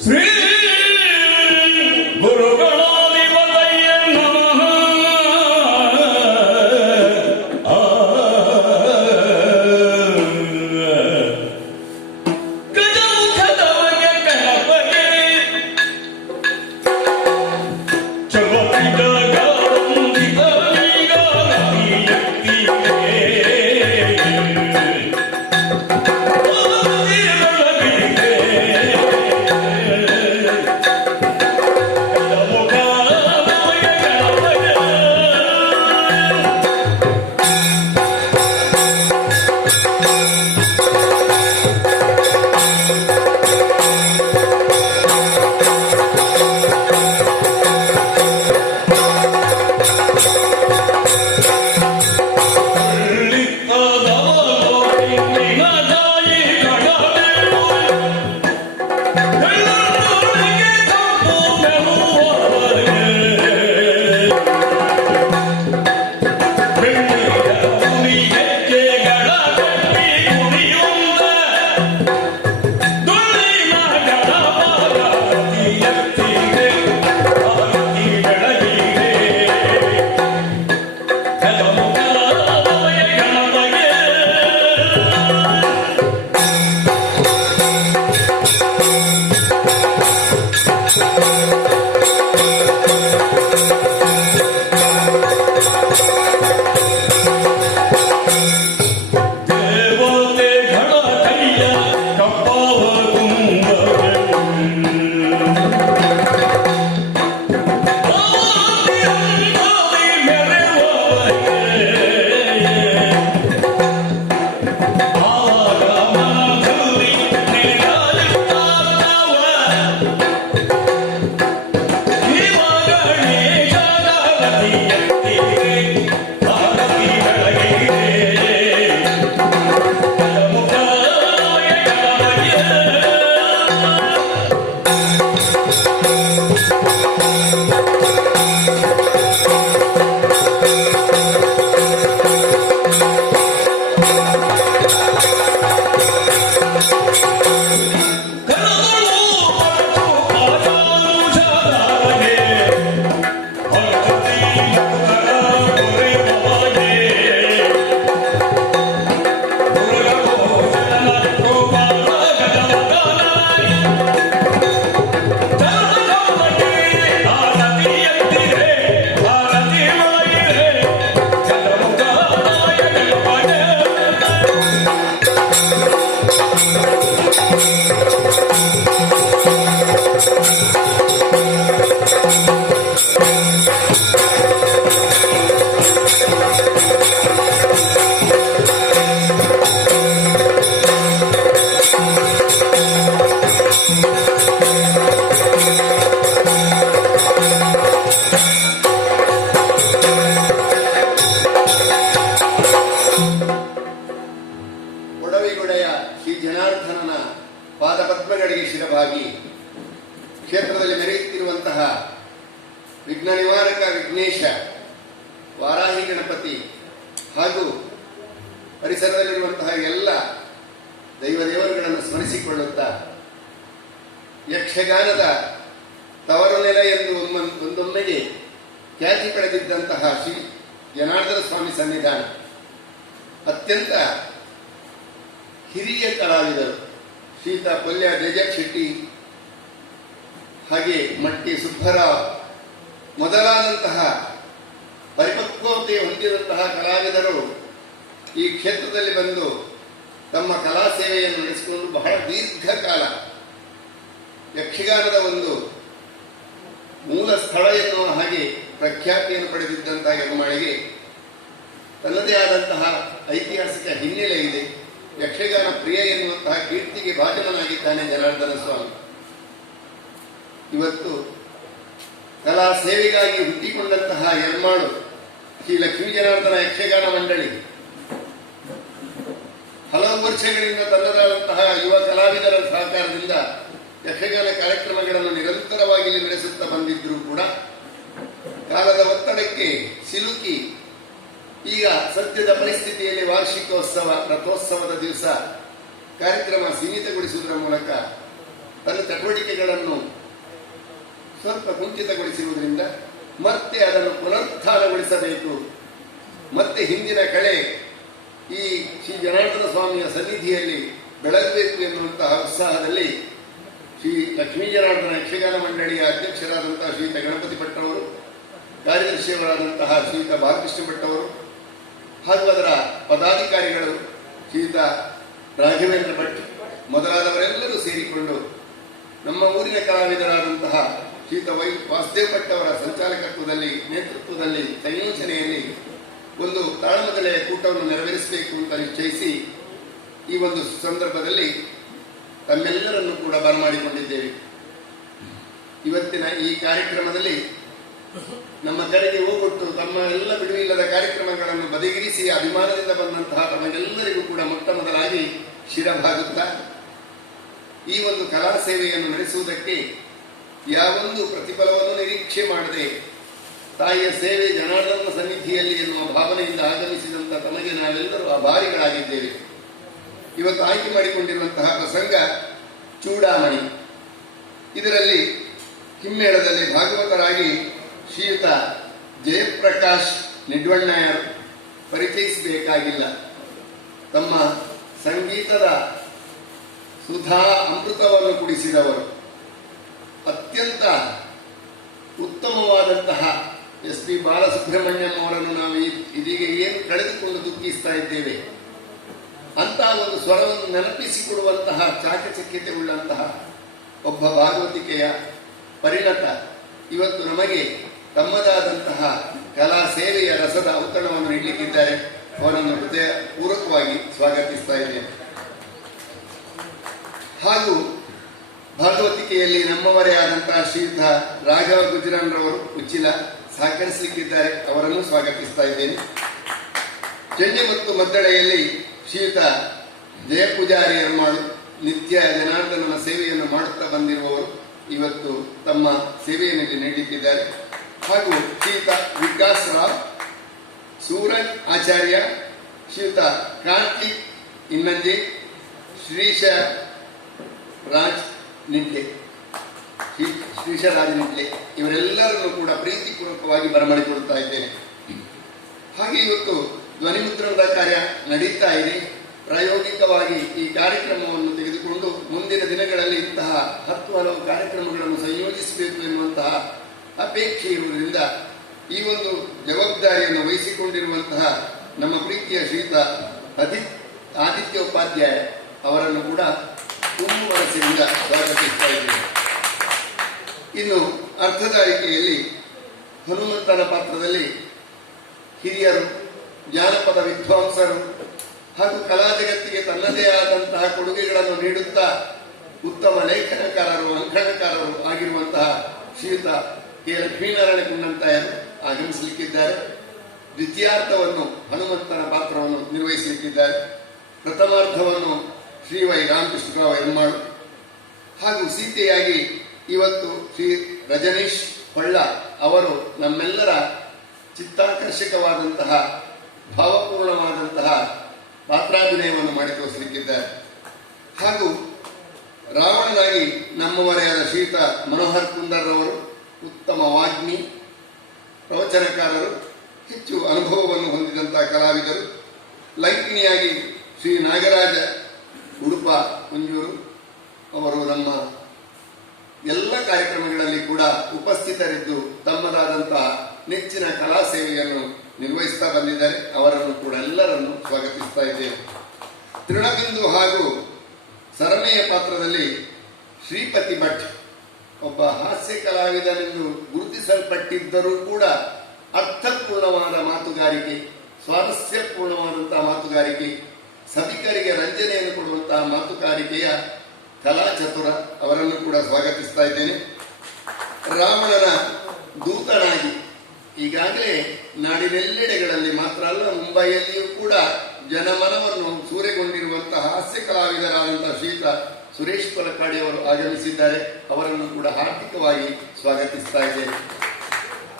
ಶ್ರೀ ಗುರುಗಣಾಧಿಪತಯೇ ನಮಃ. ಗಜಮುಖದವಗೆ ಗಣಪಗೆ ಪಾದಪದ್ಮಗಳಿಗೆ ಶಿರವಾಗಿ ಕ್ಷೇತ್ರದಲ್ಲಿ ಮೆರೆಯುತ್ತಿರುವಂತಹ ವಿಘ್ನ ನಿವಾರಕ ವಿಘ್ನೇಶ ವಾರಾಹಿ ಗಣಪತಿ ಹಾಗೂ ಪರಿಸರದಲ್ಲಿರುವಂತಹ ಎಲ್ಲ ದೈವದೇವರುಗಳನ್ನು ಸ್ಮರಿಸಿಕೊಳ್ಳುತ್ತಾ ಯಕ್ಷಗಾನದ ತವರು ನೆಲೆ ಎಂದು ಒಂದೊಮ್ಮೆಗೆ ಖ್ಯಾತಿ ಪಡೆದಿದ್ದಂತಹ ಶ್ರೀ ಜನಾರ್ದನ ಸ್ವಾಮಿ ಸನ್ನಿಧಾನ ಅತ್ಯಂತ ಹಿರಿಯ ಕಲಾವಿದರು ಶ್ರೀಯುತ ಪೊಲ್ಯ ಜಯಜಾಕ್ಷ ಶೆಟ್ಟಿ ಹಾಗೆ ಮಟ್ಟಿ ಸುಬ್ಬರಾವ್ ಮೊದಲಾದಂತಹ ಪರಿಪಕ್ವತೆ ಹೊಂದಿದಂತಹ ಕಲಾವಿದರು ಈ ಕ್ಷೇತ್ರದಲ್ಲಿ ಬಂದು ತಮ್ಮ ಕಲಾ ಸೇವೆಯನ್ನು ನಡೆಸಿಕೊಂಡು ಬಹಳ ದೀರ್ಘಕಾಲ ಯಕ್ಷಗಾನದ ಒಂದು ಮೂಲ ಸ್ಥಳ ಎನ್ನುವ ಹಾಗೆ ಪ್ರಖ್ಯಾತಿಯನ್ನು ಪಡೆದಿದ್ದಂತಹ ಯಗಮಾಳಿಗೆ ತನ್ನದೇ ಆದಂತಹ ಐತಿಹಾಸಿಕ ಹಿನ್ನೆಲೆ ಇದೆ. ಯಕ್ಷಗಾನ ಪ್ರಿಯ ಎನ್ನುವಂತಹ ಕೀರ್ತಿಗೆ ಭಾಜನನಾಗಿದ್ದಾನೆ ಜನಾರ್ದನ ಸ್ವಾಮಿ. ಇವತ್ತು ಕಲಾ ಸೇವೆಗಾಗಿ ಹುಟ್ಟಿಕೊಂಡಂತಹ ಯರ್ಮಾಳು ಶ್ರೀ ಲಕ್ಷ್ಮೀ ಜನಾರ್ದನ ಯಕ್ಷಗಾನ ಮಂಡಳಿ ಹಲವು ವರ್ಷಗಳಿಂದ ತನ್ನದಾದಂತಹ ಯುವ ಕಲಾವಿದರ ಸಹಕಾರದಿಂದ ಯಕ್ಷಗಾನ ಕಾರ್ಯಕ್ರಮಗಳನ್ನು ನಿರಂತರವಾಗಿ ನಡೆಸುತ್ತಾ ಬಂದಿದ್ದರೂ ಕೂಡ ಕಾಲದ ಒತ್ತಡಕ್ಕೆ ಸಿಲುಕಿ ಈಗ ಸದ್ಯದ ಪರಿಸ್ಥಿತಿಯಲ್ಲಿ ವಾರ್ಷಿಕೋತ್ಸವ ರಥೋತ್ಸವದ ದಿವಸ ಕಾರ್ಯಕ್ರಮ ಸೀಮಿತಗೊಳಿಸುವುದರ ಮೂಲಕ ತನ್ನ ಚಟುವಟಿಕೆಗಳನ್ನು ಸ್ವಲ್ಪ ಕುಂಠಿತಗೊಳಿಸಿರುವುದರಿಂದ ಮತ್ತೆ ಅದನ್ನು ಪುನರುತ್ಥಾನಗೊಳಿಸಬೇಕು, ಮತ್ತೆ ಹಿಂದಿನ ಕಳೆ ಈ ಶ್ರೀ ಜನಾರ್ದನ ಸ್ವಾಮಿಯ ಸನ್ನಿಧಿಯಲ್ಲಿ ಬೆಳಗಬೇಕು ಎನ್ನುವಂತಹ ಉತ್ಸಾಹದಲ್ಲಿ ಶ್ರೀ ಲಕ್ಷ್ಮೀ ಜನಾರ್ದನ ಯಕ್ಷಗಾನ ಮಂಡಳಿಯ ಅಧ್ಯಕ್ಷರಾದಂತಹ ಶ್ರೀಯುತ ಗಣಪತಿ ಭಟ್ ಅವರು, ಕಾರ್ಯದರ್ಶಿಯವರಾದಂತಹ ಶ್ರೀಯುತ ಬಾಲಕೃಷ್ಣ ಭಟ್ ಅವರು ಹಾಗೂ ಅದರ ಪದಾಧಿಕಾರಿಗಳು ಶ್ರೀಯುತ ರಾಘವೇಂದ್ರ ಭಟ್ ಮೊದಲಾದವರೆಲ್ಲರೂ ಸೇರಿಕೊಂಡು ನಮ್ಮ ಊರಿನ ಕಲಾವಿದರಾದಂತಹ ಶ್ರೀಯುತ ವಾಸುದೇವ್ ಭಟ್ ಅವರ ಸಂಚಾಲಕತ್ವದಲ್ಲಿ, ನೇತೃತ್ವದಲ್ಲಿ, ಸಂಯೋಜನೆಯಲ್ಲಿ ಒಂದು ತಾಳಮದ್ದಳೆಯ ಕೂಟವನ್ನು ನೆರವೇರಿಸಬೇಕು ಅಂತ ನಿಶ್ಚಯಿಸಿ ಈ ಒಂದು ಸಂದರ್ಭದಲ್ಲಿ ತಮ್ಮೆಲ್ಲರನ್ನು ಕೂಡ ಬರಮಾಡಿಕೊಂಡಿದ್ದೇವೆ. ಇವತ್ತಿನ ಈ ಕಾರ್ಯಕ್ರಮದಲ್ಲಿ ನಮ್ಮ ಕರೆಗೆ ಹೋಗೊಟ್ಟು ತಮ್ಮ ಎಲ್ಲ ಬಿಡುವಿಲ್ಲದ ಕಾರ್ಯಕ್ರಮಗಳನ್ನು ಬದಿಗಿರಿಸಿ ಅಭಿಮಾನದಿಂದ ಬಂದಂತಹ ತಮಗೆಲ್ಲರಿಗೂ ಕೂಡ ಮೊಟ್ಟ ಮೊದಲಾಗಿ ಶಿರಭಾಗುತ್ತಾ ಈ ಒಂದು ಕಲಾ ಸೇವೆಯನ್ನು ನಡೆಸುವುದಕ್ಕೆ ಯಾವೊಂದು ಪ್ರತಿಫಲವನ್ನು ನಿರೀಕ್ಷೆ ಮಾಡದೆ ತಾಯಿಯ ಸೇವೆ ಜನಾರ್ದನ ಸನ್ನಿಧಿಯಲ್ಲಿ ಎನ್ನುವ ಭಾವನೆಯಿಂದ ಆಗಮಿಸಿದಂತಹ ತಮಗೆ ನಾವೆಲ್ಲರೂ ಆಭಾರಿಗಳಾಗಿದ್ದೇವೆ. ಇವತ್ತು ಆಯ್ಕೆ ಮಾಡಿಕೊಂಡಿರುವಂತಹ ಪ್ರಸಂಗ ಚೂಡಾಮಣಿ. ಇದರಲ್ಲಿ ಹಿಮ್ಮೇಳದಲ್ಲಿ ಭಾಗವತರಾಗಿ ಶ್ರೀಯುತ ಜಯಪ್ರಕಾಶ್ ನಿಡ್ವಣ್ಣಯ್ಯರು ಪರಿಚಯಿಸಬೇಕಾಗಿಲ್ಲ. ತಮ್ಮ ಸಂಗೀತದ ಸುಧಾ ಅಮೃತವನ್ನು ಕುಡಿಸಿದವರು, ಅತ್ಯಂತ ಉತ್ತಮವಾದಂತಹ ಎಸ್ ಪಿ ಬಾಲಸುಬ್ರಹ್ಮಣ್ಯಂ ಅವರನ್ನು ನಾವು ಇದೀಗ ಏನು ಕಳೆದುಕೊಂಡು ದುಃಖಿಸ್ತಾ ಇದ್ದೇವೆ, ಅಂತಹ ಒಂದು ಸ್ವರವನ್ನು ನೆನಪಿಸಿಕೊಡುವಂತಹ ಚಾಕಚಕ್ಯತೆ ಉಳ್ಳಂತಹ ಒಬ್ಬ ಭಾಗವತಿಕೆಯ ಪರಿಣತ ಇವತ್ತು ನಮಗೆ ತಮ್ಮದಾದಂತಹ ಕಲಾ ಸೇವೆಯ ರಸದ ಔತಣವನ್ನು ನೀಡಲಿಕ್ಕಿದ್ದಾರೆ. ಅವರನ್ನು ಹೃದಯ ಪೂರ್ವಕವಾಗಿ ಸ್ವಾಗತಿಸ್ತಾ ಇದ್ದೇನೆ. ಹಾಗೂ ಭಾಗವತಿಕೆಯಲ್ಲಿ ನಮ್ಮವರೇ ಆದಂತಹ ಶ್ರೀಯುತ ರಾಘವ ಗುಜರಾನ್ ರವರು ಉಚ್ಚಿಲ ಸಹಕರಿಸಲಿಕ್ಕಿದ್ದಾರೆ. ಅವರನ್ನು ಸ್ವಾಗತಿಸ್ತಾ ಇದ್ದೇನೆ. ಚೆಂಡೆ ಮತ್ತು ಮದ್ದಳೆಯಲ್ಲಿ ಶ್ರೀಯುತ ಜಯಪೂಜಾರಿ ಎರ್ಮಾಳು ನಿತ್ಯ ಜನಾರ್ದನನ ಸೇವೆಯನ್ನು ಮಾಡುತ್ತಾ ಬಂದಿರುವವರು ಇವತ್ತು ತಮ್ಮ ಸೇವೆಯನ್ನು ನೀಡಲಿಕ್ಕಿದ್ದಾರೆ. ಹಾಗೂ ಶ್ರೀಯುತ ವಿಕಾಸ್ ರಾವ್, ಸೂರಜ್ ಆಚಾರ್ಯ, ಶ್ರೀಯುತ ಕಾರ್ತಿಕ್ ಇನ್ನಂಜೆ, ಶ್ರೀಶ ರಾಜ್ ನಿಡ್ಲೆ, ಇವರೆಲ್ಲರನ್ನು ಕೂಡ ಪ್ರೀತಿಪೂರ್ವಕವಾಗಿ ಬರಮಾಡಿಕೊಳ್ತಾ ಇದ್ದೇನೆ. ಹಾಗೆ ಇವತ್ತು ಧ್ವನಿಮುದ್ರಣದ ಕಾರ್ಯ ನಡೀತಾ ಇದೆ. ಪ್ರಾಯೋಗಿಕವಾಗಿ ಈ ಕಾರ್ಯಕ್ರಮವನ್ನು ತೆಗೆದುಕೊಂಡು ಮುಂದಿನ ದಿನಗಳಲ್ಲಿ ಇಂತಹ 10 ಹಲವು ಕಾರ್ಯಕ್ರಮಗಳನ್ನು ಸಂಯೋಜಿಸಬೇಕು ಎನ್ನುವಂತಹ ಅಪೇಕ್ಷೆ ಇರುವುದರಿಂದ ಈ ಒಂದು ಜವಾಬ್ದಾರಿಯನ್ನು ವಹಿಸಿಕೊಂಡಿರುವಂತಹ ನಮ್ಮ ಪ್ರೀತಿಯ ಶ್ರೀಯುತ ಆದಿತ್ಯ ಉಪಾಧ್ಯಾಯ ಅವರನ್ನು ಕೂಡ ತುಂಬು ಮನಸ್ಸಿನಿಂದ ಸ್ವಾಗತಿಸ್ತಾ ಇದ್ದೇವೆ. ಇನ್ನು ಅರ್ಥಧಾರಿಕೆಯಲ್ಲಿ ಹನುಮಂತನ ಪಾತ್ರದಲ್ಲಿ ಹಿರಿಯರು, ಜಾನಪದ ವಿದ್ವಾಂಸರು ಹಾಗೂ ಕಲಾ ಜಗತ್ತಿಗೆ ತನ್ನದೇ ಆದಂತಹ ಕೊಡುಗೆಗಳನ್ನು ನೀಡುತ್ತಾ ಉತ್ತಮ ಲೇಖನಕಾರರು, ಅಂಕಣಕಾರರು ಆಗಿರುವಂತಹ ಶ್ರೀಯುತ ಕೆ ಲಕ್ಷ್ಮೀನಾರಾಯಣ ಕುಂಡಂತಾಯರು ಆಗಮಿಸಲಿಕ್ಕಿದ್ದಾರೆ. ದ್ವಿತೀಯಾರ್ಥವನ್ನು ಹನುಮಂತನ ಪಾತ್ರವನ್ನು ನಿರ್ವಹಿಸಲಿಕ್ಕಿದ್ದಾರೆ. ಪ್ರಥಮಾರ್ಧವನ್ನು ಶ್ರೀ ವೈ ರಾಮಕೃಷ್ಣರಾವ್ ಎರ್ಮಾಳು ಹಾಗೂ ಸೀತೆಯಾಗಿ ಇವತ್ತು ಶ್ರೀ ರಜನೀಶ್ ಹೊಳ್ಳ ಅವರು ನಮ್ಮೆಲ್ಲರ ಚಿತ್ತಾಕರ್ಷಕವಾದಂತಹ ಭಾವಪೂರ್ಣವಾದಂತಹ ಪಾತ್ರಾಭಿನಯವನ್ನು ಮಾಡಿ ತೋರಿಸಲಿಕ್ಕಿದ್ದಾರೆ. ಹಾಗೂ ರಾವಣನಾಗಿ ನಮ್ಮವರೇ ಆದ ಶ್ರೀಯುತ ಮನೋಹರ್ ಕುಂದರ್ ಅವರು ಉತ್ತಮ ವಾಗ್ಮಿ, ಪ್ರವಚನಕಾರರು, ಹೆಚ್ಚು ಅನುಭವವನ್ನು ಹೊಂದಿದಂತಹ ಕಲಾವಿದರು. ಲಂಕಿಣಿಯಾಗಿ ಶ್ರೀ ನಾಗರಾಜ ಉಡುಪ ಕುಂಜೂರು ಅವರು ನಮ್ಮ ಎಲ್ಲ ಕಾರ್ಯಕ್ರಮಗಳಲ್ಲಿ ಕೂಡ ಉಪಸ್ಥಿತರಿದ್ದು ತಮ್ಮದಾದಂತಹ ನೆಚ್ಚಿನ ಕಲಾ ಸೇವೆಯನ್ನು ನಿರ್ವಹಿಸ್ತಾ ಬಂದಿದ್ದಾರೆ. ಅವರನ್ನು ಕೂಡ ಎಲ್ಲರನ್ನು ಸ್ವಾಗತಿಸ್ತಾ ಇದ್ದೇವೆ. ತೃಣಬಿಂದು ಹಾಗೂ ಸರಮೆಯ ಪಾತ್ರದಲ್ಲಿ ಶ್ರೀಪತಿ ಭಟ್ ಒಬ್ಬ ಹಾಸ್ಯ ಕಲಾವಿದನೆಂದು ಗುರುತಿಸಲ್ಪಟ್ಟಿದ್ದರೂ ಕೂಡ ಅರ್ಥಪೂರ್ಣವಾದ ಮಾತುಗಾರಿಕೆ, ಸ್ವಾರಸ್ಯಪೂರ್ಣವಾದಂತಹ ಮಾತುಗಾರಿಕೆ, ಸಭಿಕರಿಗೆ ರಂಜನೆಯನ್ನು ಕೊಡುವಂತಹ ಮಾತುಗಾರಿಕೆಯ ಕಲಾಚತುರ, ಅವರನ್ನು ಕೂಡ ಸ್ವಾಗತಿಸ್ತಾ ಇದ್ದೇನೆ. ರಾವಣನ ದೂತನಾಗಿ ಈಗಾಗಲೇ ನಾಡಿನೆಲ್ಲೆಡೆಗಳಲ್ಲಿ ಮಾತ್ರ ಅಲ್ಲ, ಮುಂಬೈಯಲ್ಲಿಯೂ ಕೂಡ ಜನಮನವನ್ನು ಸೂರೆಗೊಂಡಿರುವಂತಹ ಹಾಸ್ಯ ಕಲಾವಿದರಾದಂತಹ ಶ್ರೀಯುತ ಸುರೇಶ್ ಪಲಕಾಡಿ ಅವರು ಆಗಮಿಸಿದ್ದಾರೆ. ಅವರನ್ನು ಕೂಡ ಹಾರ್ದಿಕವಾಗಿ ಸ್ವಾಗತಿಸ್ತಾ ಇದ್ದೇನೆ.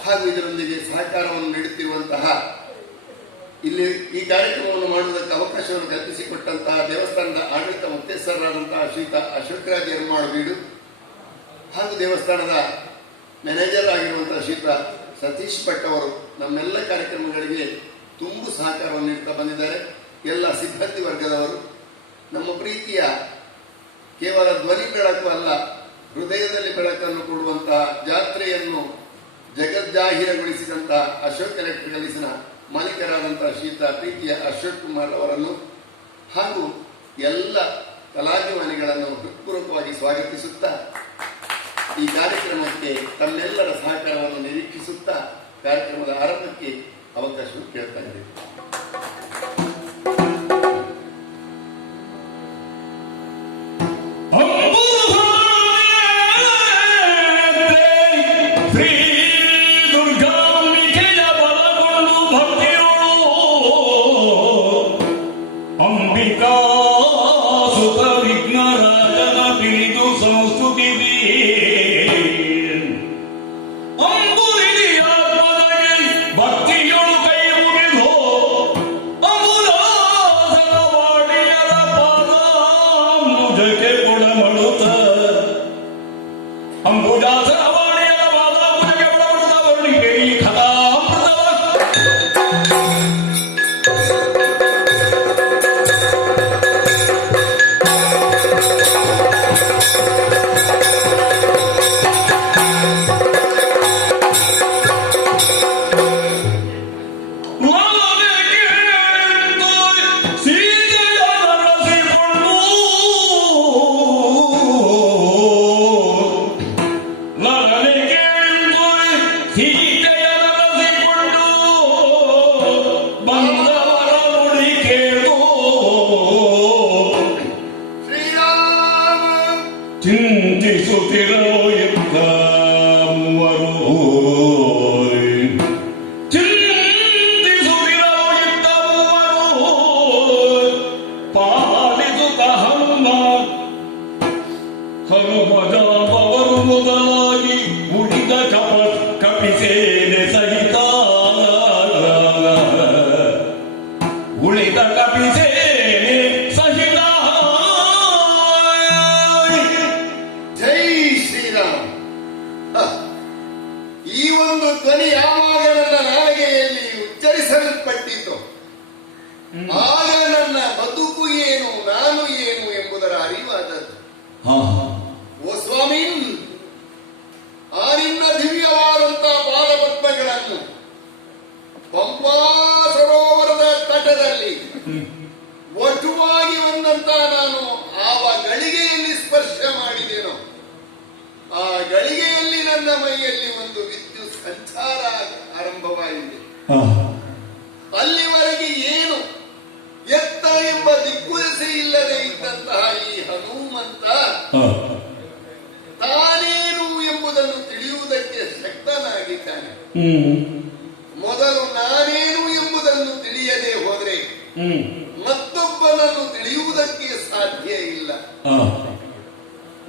ಹಾಗೂ ಇದರೊಂದಿಗೆ ಸಹಕಾರವನ್ನು ನೀಡುತ್ತಿರುವಂತಹ, ಇಲ್ಲಿ ಈ ಕಾರ್ಯಕ್ರಮವನ್ನು ಮಾಡುವುದಕ್ಕೆ ಅವಕಾಶವನ್ನು ಕಲ್ಪಿಸಿಕೊಟ್ಟಂತಹ ದೇವಸ್ಥಾನದ ಆಡಳಿತ ಮುಖ್ಯಸ್ಥರಾದಂತಹ ಶ್ರೀಯುತ ಅಶೋಕರಾಜ್ ಎರ್ಮಾಳು ಬೀಡು ಹಾಗೂ ದೇವಸ್ಥಾನದ ಮ್ಯಾನೇಜರ್ ಆಗಿರುವಂತಹ ಶ್ರೀಯುತ ಸತೀಶ್ ಭಟ್ ಅವರು ನಮ್ಮೆಲ್ಲ ಕಾರ್ಯಕ್ರಮಗಳಿಗೆ ತುಂಬು ಸಹಕಾರವನ್ನು ನೀಡ್ತಾ ಬಂದಿದ್ದಾರೆ. ಎಲ್ಲ ಸಿಬ್ಬಂದಿ ವರ್ಗದವರು, ನಮ್ಮ ಪ್ರೀತಿಯ ಕೇವಲ ಧ್ವನಿ ಬೆಳಕು ಅಲ್ಲ, ಹೃದಯದಲ್ಲಿ ಬೆಳಕನ್ನು ಕೊಡುವಂತಹ ಜಾತ್ರೆಯನ್ನು ಜಗಜ್ಜಾಹೀರಗೊಳಿಸಿದಂತಹ ಅಶೋಕ್ ಎಲೆಕ್ಟ್ರಿಕಲ್ಸ್ನ ಮಾಲೀಕರಾದಂತಹ ಶ್ರೀಯುತ ಪ್ರೀತಿಯ ಅಶೋಕ್ ಕುಮಾರ್ ಅವರನ್ನು ಹಾಗೂ ಎಲ್ಲ ಕಲಾಭಿಮಾನಿಗಳನ್ನು ಹೃತ್ಪೂರ್ವಕವಾಗಿ ಸ್ವಾಗತಿಸುತ್ತಾ ಈ ಕಾರ್ಯಕ್ರಮಕ್ಕೆ ತಮ್ಮೆಲ್ಲರ ಸಹಕಾರವನ್ನು ನಿರೀಕ್ಷಿಸುತ್ತಾ ಕಾರ್ಯಕ್ರಮದ ಆರಂಭಕ್ಕೆ ಅವಕಾಶ ಕೇಳ್ತಾ ಇದ್ದೇವೆ. ಆಗ ನನ್ನ ಬದುಕು ಏನು, ನಾನು ಏನು ಎಂಬುದರ ಅರಿವಾದದ್ದು. ಓ ಸ್ವಾಮಿ, ಆ ನಿನ್ನ ದಿವ್ಯವಾದಂತಹ ಪಾದಪದ್ಮಗಳನ್ನು ಪಂಪಾ ಸರೋವರದ ತಟದಲ್ಲಿ ಒಟುವಾಗಿ ಬಂದಂತ ನಾನು ಆವ ಗಳಿಗೆಯಲ್ಲಿ ಸ್ಪರ್ಶ ಮಾಡಿದೆನೋ, ಆ ಗಳಿಗೆಯಲ್ಲಿ ನನ್ನ ಮೈಯಲ್ಲಿ ಒಂದು ವಿದ್ಯುತ್ ಸಂಚಾರ ಆರಂಭವಾಗಿದೆ. ಅಲ್ಲಿವರೆಗೆ ಏನು ಎತ್ತ ಎಂಬ ದಿಗ್ಗುದಸೆ ಇಲ್ಲದೆ ಇದ್ದಂತಹ ಈ ಹನುಮಂತ ತಾನೇನು ಎಂಬುದನ್ನು ತಿಳಿಯುವುದಕ್ಕೆ ಶಕ್ತನಾಗಿದ್ದಾನೆ. ಮೊದಲು ನಾನೇನು ಎಂಬುದನ್ನು ತಿಳಿಯದೆ ಹೋದ್ರೆ ಮತ್ತೊಬ್ಬನನ್ನು ತಿಳಿಯುವುದಕ್ಕೆ ಸಾಧ್ಯ ಇಲ್ಲ.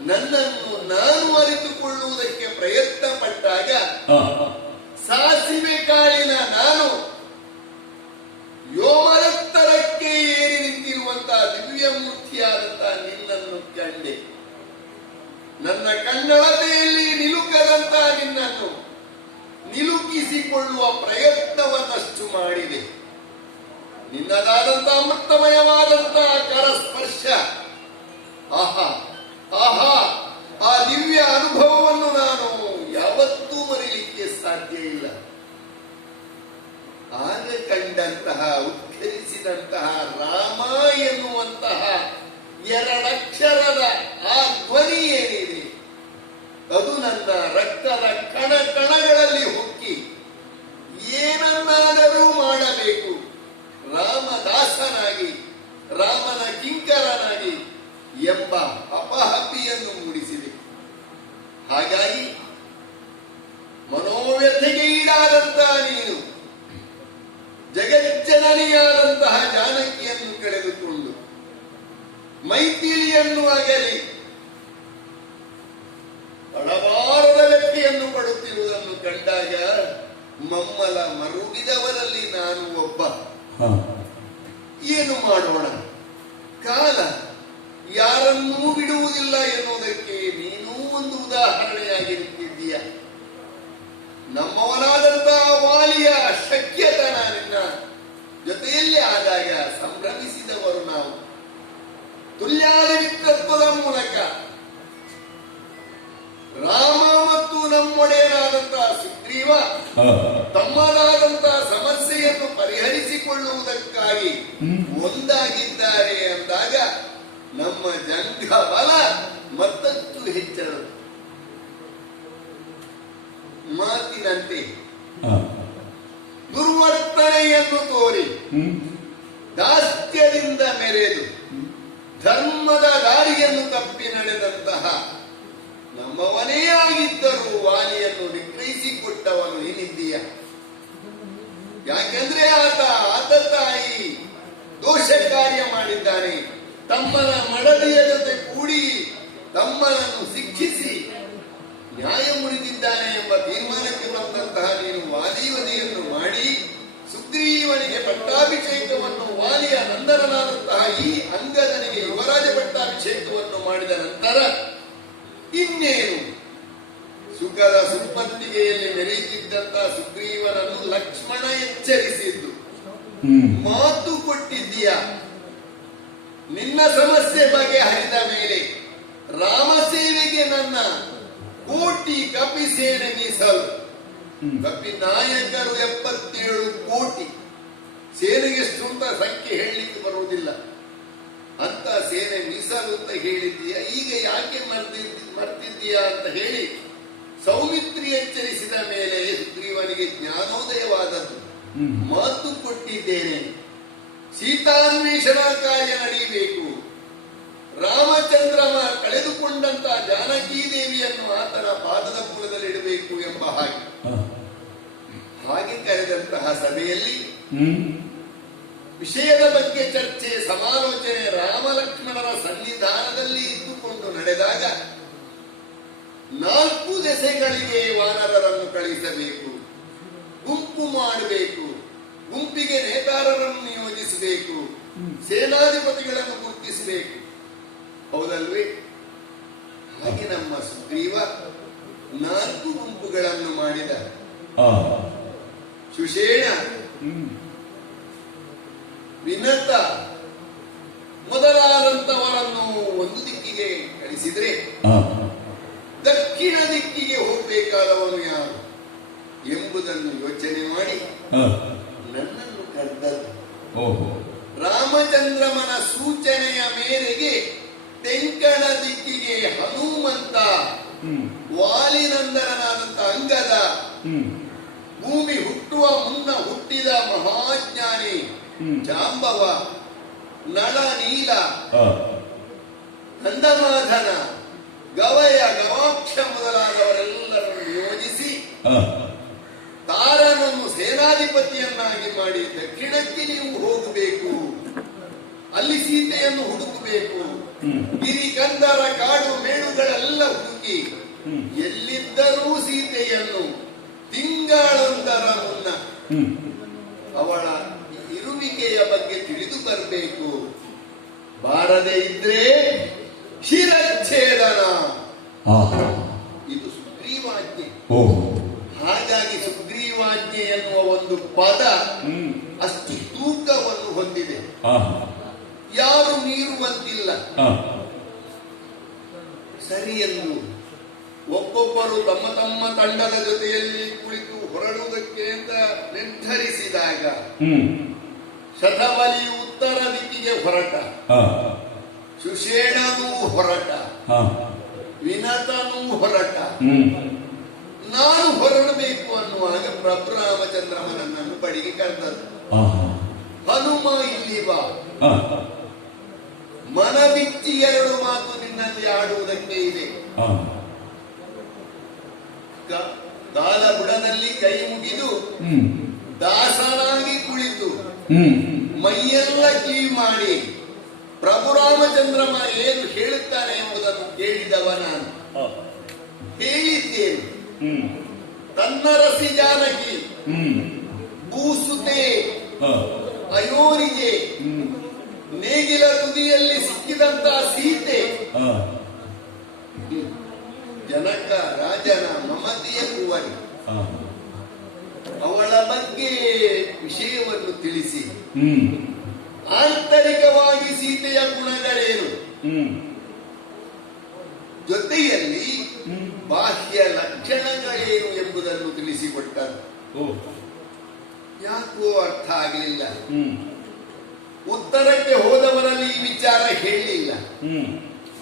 ನನ್ನನ್ನು ನಾನು ಅರಿತುಕೊಳ್ಳುವುದಕ್ಕೆ ಪ್ರಯತ್ನ ಪಟ್ಟಾಗ ಸಾಸಿವೆ ಕಾಳಿನ ನಾನು ಯೋಮರತ್ತರಕ್ಕೆ ಏರಿ ನಿಂತಿರುವಂತಹ ದಿವ್ಯ ಮೂರ್ತಿಯಾದಂತಹ ನಿನ್ನನ್ನು ಕಂಡೆ. ನನ್ನ ಕಣ್ಣಳತೆಯಲ್ಲಿ ನಿಲುಕದಂತಹ ನಿನ್ನನ್ನು ನಿಲುಕಿಸಿಕೊಳ್ಳುವ ಪ್ರಯತ್ನವನ್ನಷ್ಟು ಮಾಡಿದೆ. ನಿನ್ನದಾದಂತಹ ಅಮೃತಮಯವಾದಂತಹ ಕರಸ್ಪರ್ಶ, ಆಹಾ ಆಹಾ, ಆ ದಿವ್ಯ ಅನುಭವವನ್ನು ನಾನು ಯಾವತ್ತೂ ಮರೆಯಲಿಕ್ಕೆ ಸಾಧ್ಯ ಇಲ್ಲ. ಆಗ ಕಂಡಂತಹ ಉದ್ಧರಿಸಿದಂತಹ ರಾಮ ಎನ್ನುವಂತಹ ಎರಡಕ್ಷರದ ಆ ಧ್ವನಿ ಏನಿದೆ, ಅದು ನನ್ನ ರಕ್ತದ ಕಣ ಕಣಗಳಲ್ಲಿ ಹೊಕ್ಕಿ ಏನನ್ನಾದರೂ ಮಾಡಬೇಕು, ರಾಮದಾಸನಾಗಿ ರಾಮನ ಕಿಂಕರನಾಗಿ ಎಂಬ ಅಪಹಪಿಯನ್ನು ಮೂಡಿಸಿದೆ. ಹಾಗಾಗಿ ಮನೋವ್ಯಥೆಗೆ ಈಡಾದಂತಹ ನೀನು ಜಗಜ್ಜನನಿಯಾದಂತಹ ಜಾನಕಿಯನ್ನು ಕಳೆದುಕೊಂಡು ಮೈಥಿಲಿಯನ್ನು ಅಗಲಿ ತಡವಾರದ ವ್ಯಕ್ತಿಯನ್ನು ಪಡುತ್ತಿರುವುದನ್ನು ಕಂಡಾಗ ಮಮ್ಮಲ ಮರುಗಿದವರಲ್ಲಿ ನಾನು ಒಬ್ಬ. ಏನು ಮಾಡೋಣ, ಕಾಲ ಯಾರನ್ನೂ ಬಿಡುವುದಿಲ್ಲ ಎನ್ನುವುದಕ್ಕೆ ನೀನೂ ಒಂದು ಉದಾಹರಣೆಯಾಗಿರುತ್ತಿದ್ದೀಯ. ನಮ್ಮವನಾದಂತಹ ವಾಲಿಯ ಶಕ್ಯತನ ನಿನ್ನ ಜೊತೆಯಲ್ಲಿ ಆದಾಗ ಸಂಭ್ರಮಿಸಿದವರು ನಾವು. ತುಲ್ಯಾದ ಮಿತ್ರತ್ವದ ಮೂಲಕ ರಾಮ ಮತ್ತು ನಮ್ಮೊಡೆಯನಾದಂತಹ ಸುಗ್ರೀವ ತಮ್ಮದಾದಂತಹ ಸಮಸ್ಯೆಯನ್ನು ಪರಿಹರಿಸಿಕೊಳ್ಳುವುದಕ್ಕಾಗಿ ಒಂದಾಗಿದ್ದಾರೆ ಅಂದಾಗ ನಮ್ಮ ಜಂಗ ಬಲ ಮತ್ತಷ್ಟು ಹೆಚ್ಚಳ. ಮಾತಿನಂತೆ ದುರ್ವರ್ತನೆಯನ್ನು ತೋರಿ ದಾಸ್ಯದಿಂದ ಮೆರೆದು ಧರ್ಮದ ದಾರಿಯನ್ನು ತಪ್ಪಿ ನಡೆದಂತಹ ನಮ್ಮವನೇ ಆಗಿದ್ದರೂ ವಾಲಿಯನ್ನು ನಿಗ್ರಹಿಸಿಕೊಟ್ಟವನು ಏನಿದ್ದೀಯ. ಯಾಕೆಂದ್ರೆ ಆತ ತಾಯಿ ದೋಷ ಕಾರ್ಯ ಮಾಡಿದ್ದಾನೆ. ತಮ್ಮನ ಮಡದಿಯ ಜೊತೆ ಕೂಡಿ ತಮ್ಮನನ್ನು ಶಿಕ್ಷಿಸಿ ನ್ಯಾಯ ಮುರಿದಿದ್ದಾನೆ ಎಂಬ ತೀರ್ಮಾನಕ್ಕೆ ಬಂದಂತಹ ನೀನು ವಾಲಿವಧಿಯನ್ನು ಮಾಡಿ ಸುಗ್ರೀವನಿಗೆ ಪಟ್ಟಾಭಿಷೇಕವನ್ನು, ವಾಲಿಯ ನಂದನನಾದಂತಹ ಈ ಅಂಗದನಿಗೆ ಯುವರಾಜ ಪಟ್ಟಾಭಿಷೇಕವನ್ನು ಮಾಡಿದ ನಂತರ ಇನ್ನೇನು ಸುಖದ ಸುಪ್ಪತ್ತಿಗೆಯಲ್ಲಿ ಮೆರೆಯುತ್ತಿದ್ದಂತಹ ಸುಗ್ರೀವನನ್ನು ಲಕ್ಷ್ಮಣ ಎಚ್ಚರಿಸಿದ್ದು, ಮಾತು ಕೊಟ್ಟಿದ್ದೀಯ. ನಿನ್ನ ಸಮಸ್ಯೆ ಬಗೆಹರಿದ ಮೇಲೆ ರಾಮಸೇವೆಗೆ ನನ್ನ ಕೋಟಿ ಕಪಿ ಸೇನೆ ಮೀಸಲು. ಕಪಿ ನಾಯಕರು 77 ಕೋಟಿ. ಸೇನೆಗೆ ಎಷ್ಟು ಅಂತ ಸಂಖ್ಯೆ ಹೇಳಲಿಕ್ಕೆ ಬರುವುದಿಲ್ಲ. ಅಂತ ಸೇನೆ ಮೀಸಲು ಅಂತ ಹೇಳಿದ್ದೀಯ. ಈಗ ಯಾಕೆ ಮರ್ತಿದ್ದೀಯ ಅಂತ ಹೇಳಿ ಸೌಮಿತ್ರಿ ಎಚ್ಚರಿಸಿದ ಮೇಲೆ ಸುಗ್ರೀವನಿಗೆ ಜ್ಞಾನೋದಯವಾದದ್ದು. ಮಾತು ಕೊಟ್ಟಿದ್ದೇನೆ, ಸೀತಾನ್ವೇಷಣಾ ಕಾರ್ಯ ನಡೆಯಬೇಕು. ರಾಮಚಂದ್ರ ಕಳೆದುಕೊಂಡಂತಹ ಜಾನಕಿ ದೇವಿಯನ್ನು ಆತನ ಪಾದದ ಮೂಲದಲ್ಲಿ ಇಡಬೇಕು ಎಂಬ ಹಾಗೆ ಕರೆದಂತಹ ಸಭೆಯಲ್ಲಿ ವಿಷಯದ ಬಗ್ಗೆ ಚರ್ಚೆ, ಸಮಾಲೋಚನೆ ರಾಮ ಲಕ್ಷ್ಮಣರ ಸನ್ನಿಧಾನದಲ್ಲಿ ಇದ್ದುಕೊಂಡು ನಡೆದಾಗ 4 ದೆಸೆಗಳಿಗೆ ವಾನರರನ್ನು ಕಳಿಸಬೇಕು, ಗುಂಪು ಮಾಡಬೇಕು, ಗುಂಪಿಗೆ ನೇತಾರರನ್ನು ನಿಯೋಜಿಸಬೇಕು, ಸೇನಾಧಿಪತಿಗಳನ್ನು ಗುರುತಿಸಬೇಕು. ಹೌದಲ್ವೇ? ಹಾಗೆ ನಮ್ಮ ಸುಗ್ರೀವ 4 ಗುಂಪುಗಳನ್ನು ಮಾಡಿದ. ಸುಷೇಣ, ವಿನತ ಮೊದಲಾದಂತವರನ್ನು ಒಂದು ದಿಕ್ಕಿಗೆ ಕಳಿಸಿದ್ರೆ ದಕ್ಷಿಣ ದಿಕ್ಕಿಗೆ ಹೋಗಬೇಕಾದವನು ಯಾರು ಎಂಬುದನ್ನು ಯೋಚನೆ ಮಾಡಿ ನನ್ನನ್ನು ಕರೆದದ್ದು. ರಾಮಚಂದ್ರಮನ ಸೂಚನೆಯ ಮೇರೆಗೆ ತೆಂಕಣ ದಿಕ್ಕಿಗೆ ಹನುಮಂತ, ವಾಲಿನಂದನನಾದಂತ ಅಂಗದ, ಭೂಮಿ ಹುಟ್ಟುವ ಮುನ್ನ ಹುಟ್ಟಿದ ಮಹಾಜ್ಞಾನಿ ಜಾಂಬವ, ನಳ ನೀಲ, ಗಂಧಮಾಧನ, ಗವಯ, ಗವಾಕ್ಷ ಮೊದಲಾದವರೆಲ್ಲರನ್ನು ನಿಯೋಜಿಸಿ ತಾರನನ್ನು ಸೇನಾಧಿಪತಿಯನ್ನಾಗಿ ಮಾಡಿ ದಕ್ಷಿಣಕ್ಕೆ ನೀವು ಹೋಗಬೇಕು, ಅಲ್ಲಿ ಸೀತೆಯನ್ನು ಹುಡುಕಬೇಕು. ಗಿರಿ ಕಂದರ ಕಾಡು ಮೇಡುಗಳೆಲ್ಲ ಹುಡುಕಿ ಎಲ್ಲಿದ್ದರೂ ಸೀತೆಯನ್ನು ತಿಂಗಳೊಂದರ ಮುನ್ನ ಅವಳ ಇರುವಿಕೆಯ ಬಗ್ಗೆ ತಿಳಿದು ಬರಬೇಕು. ಬಾರದೆ ಇದ್ರೆ ಶಿರಚ್ಛೇದನ. ಇದು ಸುಗ್ರೀವಾಜ್ಞೆ. ಹಾಗಾಗಿ ಸುಗ್ರೀವಾಜ್ಞೆ ಎನ್ನುವ ಒಂದು ಪದ ಅಷ್ಟು ತೂಕವನ್ನು ಹೊಂದಿದೆ, ಯಾರು ಮೀರುವಂತಿಲ್ಲ. ಸರಿ ಎಂದು ಒಬ್ಬೊಬ್ಬರು ತಮ್ಮ ತಮ್ಮ ತಂಡದ ಜೊತೆಯಲ್ಲಿ ಕುಳಿತು ಹೊರಡುವುದಕ್ಕೆ ಅಂತ ನಿರ್ಧರಿಸಿದಾಗ ಶತಬಲಿಯು ಉತ್ತರ ದಿಕ್ಕಿಗೆ ಹೊರಟ, ಸುಷೇಣನೂ ಹೊರಟ, ವಿನತನೂ ಹೊರಟ. ನಾನು ಹೊರಡಬೇಕು ಅನ್ನುವಾಗ ಪ್ರಭು ರಾಮಚಂದ್ರಮನನ್ನು ಬಳಿಗೆ ಕರೆದದ್ದು. ಹನುಮ ಇಲ್ಲಿ ಬಾ, ಮನ ಬಿಚ್ಚಿ 2 ಮಾತು ನಿನ್ನಲ್ಲಿ ಆಡುವುದಕ್ಕೆ ಇದೆ. ಕಾಲ ಬುಡದಲ್ಲಿ ಕೈ ಮುಗಿದು ದಾಸನಾಗಿ ಕುಳಿತು ಮೈಯೆಲ್ಲ ಕಿವಿ ಮಾಡಿ ಪ್ರಭು ರಾಮಚಂದ್ರಮ ಏನು ಹೇಳುತ್ತಾನೆ ಎಂಬುದನ್ನು ಕೇಳಿದವ ನಾನು. ಹೇಳಿದ್ದೇನೆ, ತನ್ನ ರಸಿ ಜಾನಕಿ, ಭೂಸುತೆ, ಅಯೋನಿಗೆ, ನೇಗಿಲ ತುದಿಯಲ್ಲಿ ಸಿಕ್ಕಿದಂತಹ ಸೀತೆ, ಜನಕ ರಾಜನ ಮಮತೆಯ ಕುವರಿ. ಅವಳ ಬಗ್ಗೆ ವಿಷಯವನ್ನು ತಿಳಿಸಿ ಆಂತರಿಕವಾಗಿ ಸೀತೆಯ ಗುಣಗಳೇನು, ಜೊತೆಯಲ್ಲಿ ಬಾಹ್ಯ ಲಕ್ಷಣಗಳೇನು ಎಂಬುದನ್ನು ತಿಳಿಸಿಕೊಟ್ಟರು. ಯಾಕೋ ಅರ್ಥ ಆಗಲಿಲ್ಲ. ಉತ್ತರಕ್ಕೆ ಹೋದವರಲ್ಲಿ ಈ ವಿಚಾರ ಹೇಳಲಿಲ್ಲ,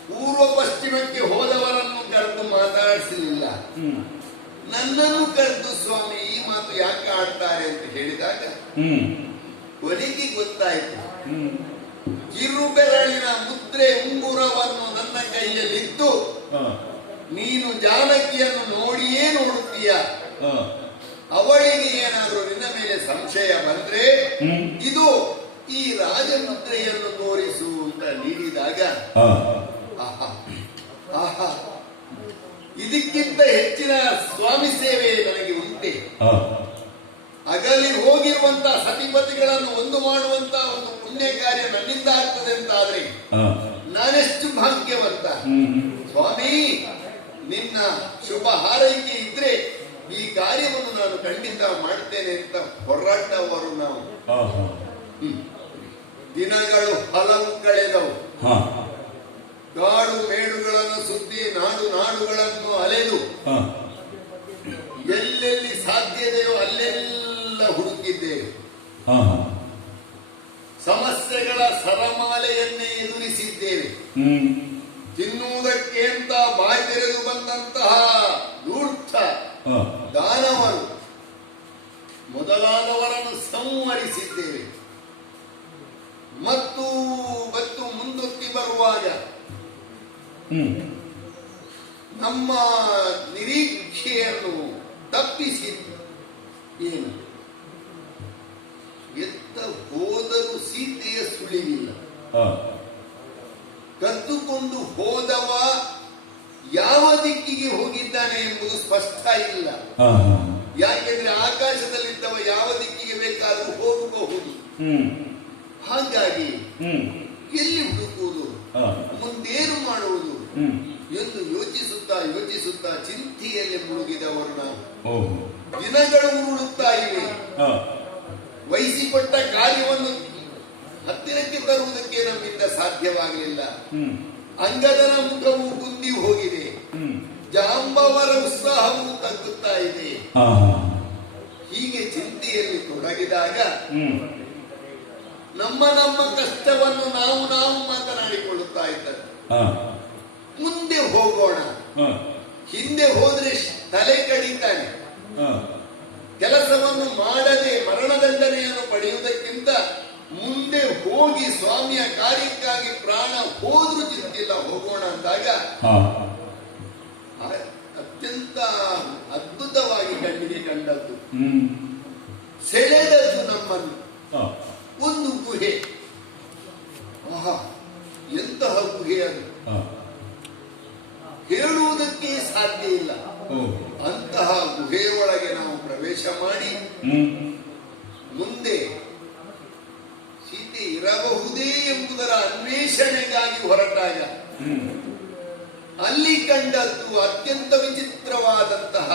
ಪೂರ್ವ ಪಶ್ಚಿಮಕ್ಕೆ ಹೋದವರನ್ನು ಕರೆದು ಮಾತಾಡಿಸಲಿಲ್ಲ. ನನ್ನನ್ನು ಕರೆದು ಸ್ವಾಮಿ ಈ ಮಾತು ಯಾಕೆ ಆಡ್ತಾರೆ ಅಂತ ಹೇಳಿದಾಗ ಕೊನೆಗೆ ಗೊತ್ತಾಯ್ತು. ಕಿರುಬೆರಳಿನ ಮುದ್ರೆ ಉಂಗುರವನ್ನು ನನ್ನ ಕೈಯಲ್ಲಿದ್ದು ನೀನು ಜಾನಕಿಯನ್ನು ನೋಡಿಯೇ ನೋಡುತ್ತೀಯ, ಅವಳಿಗೆ ಏನಾದರೂ ನಿನ್ನ ಮೇಲೆ ಸಂಶಯ ಬಂದ್ರೆ ಇದು ಈ ರಾಜಮುದ್ರೆಯನ್ನು ತೋರಿಸು ಅಂತ ನೀಡಿದಾಗ ಆಹಾ ಆಹಾ, ಇದಕ್ಕಿಂತ ಹೆಚ್ಚಿನ ಸ್ವಾಮಿ ಸೇವೆ ನನಗೆ ಉಂಟೆ. ಅಗಲಿ ಹೋಗಿರುವಂತಹ ಸತಿಪತಿಗಳನ್ನು ಒಂದು ಮಾಡುವಂತಹ ಒಂದು ಪುಣ್ಯ ಕಾರ್ಯ ನನ್ನಿಂದ ಆಗ್ತದೆ ಅಂತ ಆದ್ರೆ ನಾನೆಷ್ಟು ಭಾಗ್ಯವಂತ. ಸ್ವಾಮಿ ನಿನ್ನ ಶುಭ ಹಾರೈಕೆ ಇದ್ರೆ ಈ ಕಾರ್ಯವನ್ನು ನಾನು ಖಂಡಿತ ಮಾಡ್ತೇನೆ ಅಂತ ಹೊರಟವರು ನಾವು. ದಿನಗಳು ಹಲವು ಕಳೆದವು. ಕಾಡು ಮೇಡುಗಳನ್ನು ಸುದ್ದಿ ನಾಡು ನಾಡುಗಳನ್ನು ಅಲೆದು ಎಲ್ಲೆಲ್ಲಿ ಸಾಧ್ಯದೆಯೋ ಅಲ್ಲೆಲ್ಲ ಹುಡುಕಿದ್ದೇವೆ. ಸಮಸ್ಯೆಗಳ ಸರಮಾಲೆಯನ್ನೇ ಎದುರಿಸಿದ್ದೇವೆ. ತಿನ್ನುವುದಕ್ಕೆ ಅಂತ ಬಾಯಿ ತೆರೆದು ಬಂದಂತಹ ಧೂರ್ತ ದಾನವರು ಮೊದಲಾದವರನ್ನು ಸಂಹರಿಸಿದ್ದೇವೆ. ಮತ್ತು ಮುಂದೊತ್ತಿ ಬರುವಾಗ ನಮ್ಮ ನಿರೀಕ್ಷೆಯನ್ನು ತಪ್ಪಿಸಿದ್ದು ಏನು? ಎತ್ತ ಹೋದರೂ ಸೀತೆಯ ಸುಳಿವಿಲ್ಲ. ಕದ್ದುಕೊಂಡು ಹೋದವ ಯಾವ ದಿಕ್ಕಿಗೆ ಹೋಗಿದ್ದಾನೆ ಎಂಬುದು ಸ್ಪಷ್ಟ ಇಲ್ಲ. ಯಾಕೆಂದ್ರೆ ಆಕಾಶದಲ್ಲಿದ್ದವ ಯಾವ ದಿಕ್ಕಿಗೆ ಬೇಕಾದರೂ ಹೋಗಬಹುದು. ಹಾಗಾಗಿ ಎಲ್ಲಿ ಹುಡುಕುವುದು, ಮುಂದೇನು ಮಾಡುವುದು ಎಂದು ಯೋಚಿಸುತ್ತಾ ಚಿಂತೆಯಲ್ಲಿ ಮುಳುಗಿದವರು ನಾವು. ದಿನಗಳು ಉರುಳುತ್ತಾ ಇವೆ. ವಹಿಸಿಕೊಟ್ಟ ಕಾರ್ಯವನ್ನು ಹತ್ತಿರಕ್ಕೆ ತರುವುದಕ್ಕೆ ನಮ್ಮಿಂದ ಸಾಧ್ಯವಾಗಲಿಲ್ಲ. ಅಂಗದನ ಮುಖವು ಕುಂದಿ ಹೋಗಿದೆ, ಜಾಂಬವರ ಉತ್ಸಾಹವು ತಗ್ಗುತ್ತಾ ಇದೆ. ಹೀಗೆ ಚಿಂತೆಯಲ್ಲಿ ತೊಡಗಿದಾಗ ನಮ್ಮ ಕಷ್ಟವನ್ನು ನಾವು ಮಾತನಾಡಿಕೊಳ್ಳುತ್ತಾ ಇದ್ದಾರೆ. ಮುಂದೆ ಹೋಗೋಣ, ಹಿಂದೆ ಹೋದ್ರೆ ತಲೆ ಕಡಿತಾನೆ. ಕೆಲಸವನ್ನು ಮಾಡದೆ ಮರಣದಂಡನೆಯನ್ನು ಪಡೆಯುವುದಕ್ಕಿಂತ ಮುಂದೆ ಹೋಗಿ ಸ್ವಾಮಿಯ ಕಾರ್ಯಕ್ಕಾಗಿ ಪ್ರಾಣ ಹೋದ್ರೂ ಚಿಂತಿಲ್ಲ, ಹೋಗೋಣ ಅಂದಾಗ ಅತ್ಯಂತ ಅದ್ಭುತವಾಗಿ ಕಣ್ಣಿಗೆ ಕಂಡದ್ದು, ಸೆಳೆದದ್ದು ನಮ್ಮನ್ನು ಒಂದು ಗುಹೆ. ಆಹಾ, ಎಂತಹ ಗುಹೆ ಅದು, ಹೇಳುವುದಕ್ಕೆ ಸಾಧ್ಯ ಇಲ್ಲ. ಅಂತಹ ಗುಹೆಯೊಳಗೆ ನಾವು ಪ್ರವೇಶ ಮಾಡಿ ಮುಂದೆ ಸೀತೆ ಇರಬಹುದೇ ಎಂಬುದರ ಅನ್ವೇಷಣೆಗಾಗಿ ಹೊರಟಾಗ ಅಲ್ಲಿ ಕಂಡದ್ದು ಅತ್ಯಂತ ವಿಚಿತ್ರವಾದಂತಹ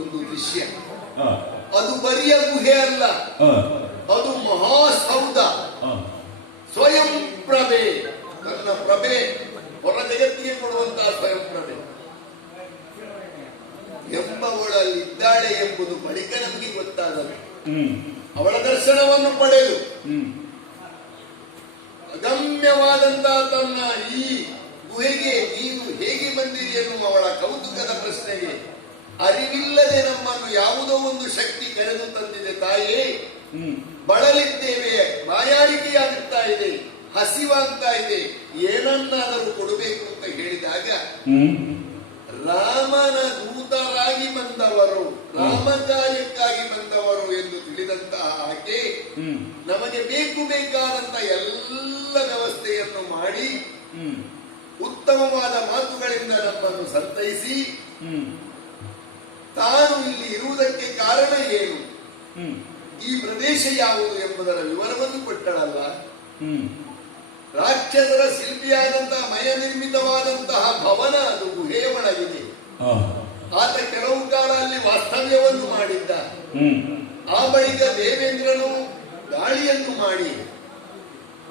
ಒಂದು ದೃಶ್ಯ. ಅದು ಬರಿಯ ಗುಹೆ ಅಲ್ಲ, ಅದು ಮಹಾಸೌಧ, ಸ್ವಯಂ ಪ್ರಭೆ, ತನ್ನ ಪ್ರಭೆ ಹೊರ ಜಗತ್ತಿಗೆ ಕೊಡುವಂತಹ ಸ್ವಯಂ ಪ್ರಭೆ ಎಂಬವಳಲ್ಲಿದ್ದಾಳೆ ಎಂಬುದು ಬಳಿಕ ನಮಗೆ ಗೊತ್ತಾಗದು. ಅವಳ ದರ್ಶನವನ್ನು ಪಡೆದು ಅಗಮ್ಯವಾದಂತಹ ತನ್ನ ಈ ಗುಹೆಗೆ ನೀನು ಹೇಗೆ ಬಂದಿರಿ ಎನ್ನುವ ಅವಳ ಕೌತುಕದ ಪ್ರಶ್ನೆಗೆ ಅರಿವಿಲ್ಲದೆ ನಮ್ಮನ್ನು ಯಾವುದೋ ಒಂದು ಶಕ್ತಿ ಕರೆದು ತಂದಿದೆ. ತಾಯೇ, ಬಳಲಿದ್ದೇವೆ, ಬಾಯಾರಿಕೆಯಾಗುತ್ತಾ ಇದೆ, ಹಸಿವಾಗ್ತಾ ಇದೆ, ಏನನ್ನಾದರೂ ಕೊಡಬೇಕು ಅಂತ ಹೇಳಿದಾಗ ರಾಮನ ದೂತರಾಗಿ ಬಂದವರು, ರಾಮ ಕಾರ್ಯಕ್ಕಾಗಿ ಬಂದವರು ಎಂದು ತಿಳಿದಂತಹ ಆಕೆ ನಮಗೆ ಬೇಕಾದಂತ ಎಲ್ಲ ವ್ಯವಸ್ಥೆಯನ್ನು ಮಾಡಿ ಉತ್ತಮವಾದ ಮಾತುಗಳಿಂದ ನಮ್ಮನ್ನು ಸಂತೈಸಿ ತಾನು ಇಲ್ಲಿ ಇರುವುದಕ್ಕೆ ಕಾರಣ ಏನು, ಈ ಪ್ರದೇಶ ಯಾವುದು ಎಂಬುದರ ವಿವರವನ್ನು ಕೊಟ್ಟಳಲ್ಲ. ರಾಕ್ಷಸರ ಶಿಲ್ಪಿಯಾದಂತಹ ಮಯ ನಿರ್ಮಿತವಾದಂತಹ ಭವನ ಅದು ಗುಹೆಯ ಒಳಗಿದೆ. ಹಾ. ಆತ ಕೆಲವು ಕಾಲ ಅಲ್ಲಿ ವಾಸ್ತವ್ಯವನ್ನು ಮಾಡಿದ್ದ. ಆ ಬಳಿಕ ದೇವೇಂದ್ರನು ದಾಳಿಯನ್ನು ಮಾಡಿ